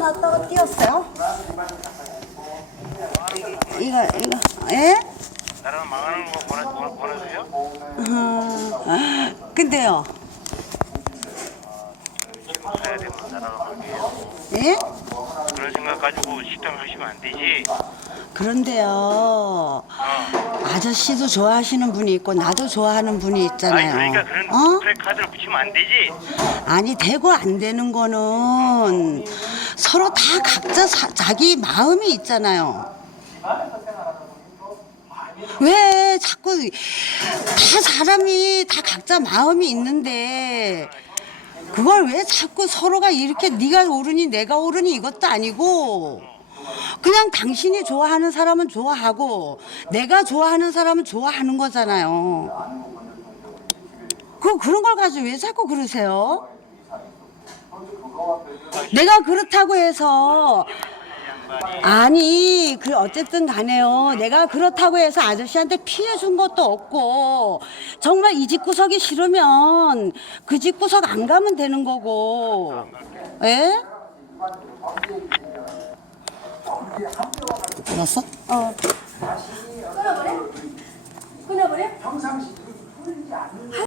놨다가 띄었어요. 이거 이거 예? 나라가 망하는 거 보내, 보내, 보내세요? 음, 근데요. 가야 되면 나라가 망해요. 예? 그런 생각 가지고 식당 하시면 안 되지. 그런데요. 어. 아저씨도 좋아하시는 분이 있고 나도 좋아하는 분이 아니 있잖아요. 그러니까 그런 어? 프레카드를 붙이면 안 되지. 아니 되고 안 되는 거는 서로 다 각자 사- 자기 마음이 있잖아요. 왜 자꾸 다 사람이 다 각자 마음이 있는데 그걸 왜 자꾸 서로가 이렇게 네가 옳으니 내가 옳으니 이것도 아니고 그냥 당신이 좋아하는 사람은 좋아하고 내가 좋아하는 사람은 좋아하는 거잖아요. 그 그런 걸 가지고 왜 자꾸 그러세요? 내가 그렇다고 해서 아니 그 어쨌든 간에요 내가 그렇다고 해서 아저씨한테 피해 준 것도 없고 정말 이 집구석이 싫으면 그 집구석 안 가면 되는 거고 예? 알았어? 어 끊어버려? 끊어버려?